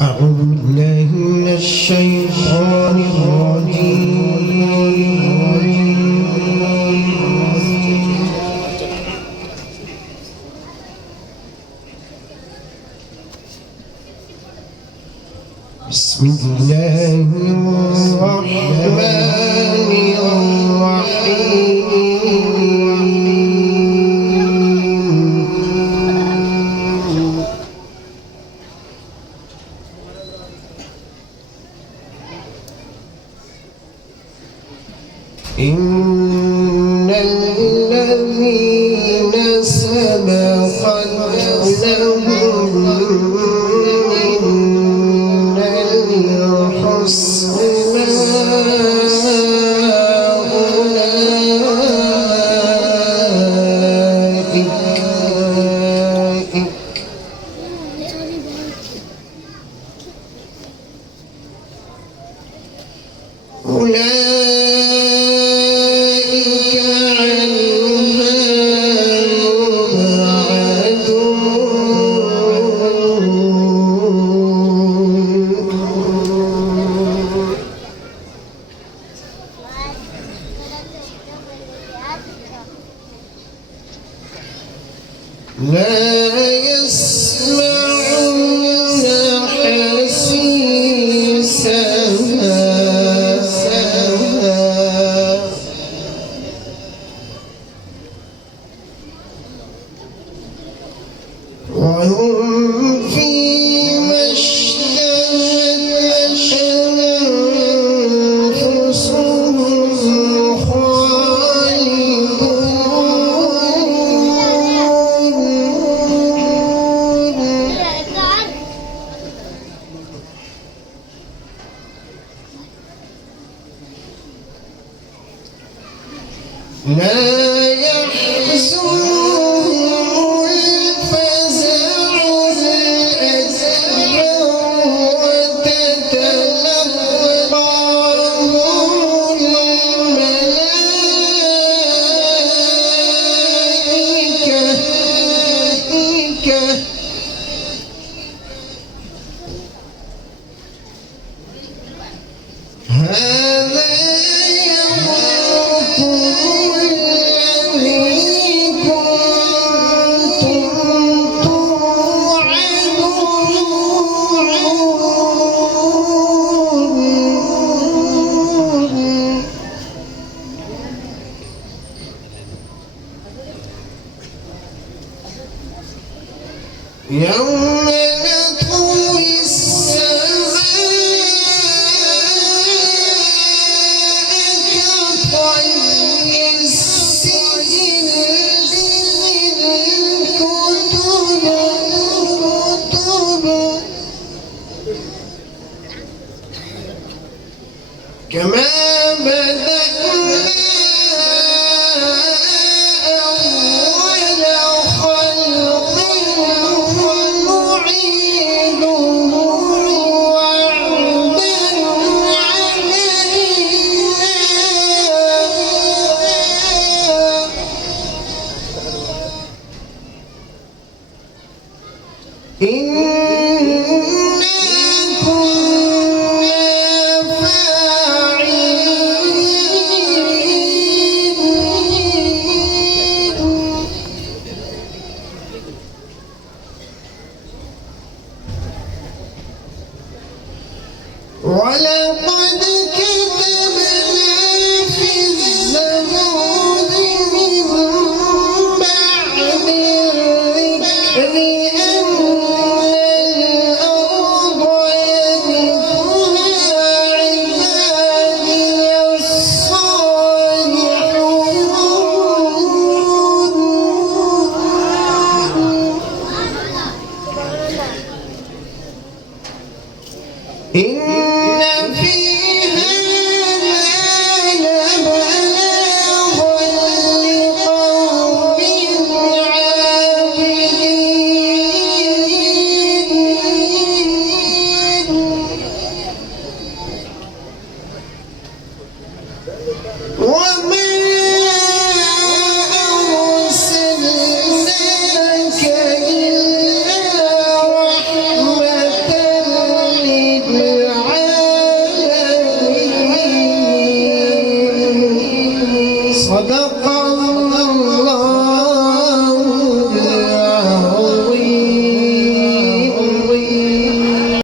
أعوذ بالله من الشيطان الرجيم. بسم الله الرحمن الرحيم. إن الذين سبقت لهم منا الحسنى لا يسمعون حسيسها وهم فيما اشتهت أنفسهم لا يحزنهم الفزع الأكبر وتتلقاهم الملائكة هذا يوم نطوي السماء كطي السجل للكتب كما بدأنا ولقد كتبنا في الزبور من بعد الذكر أن الأرض يرثها عبادي الصالحون. إن في هذا لبلاغا لقوم عابدين وما أرسلناك إلا رحمة صدق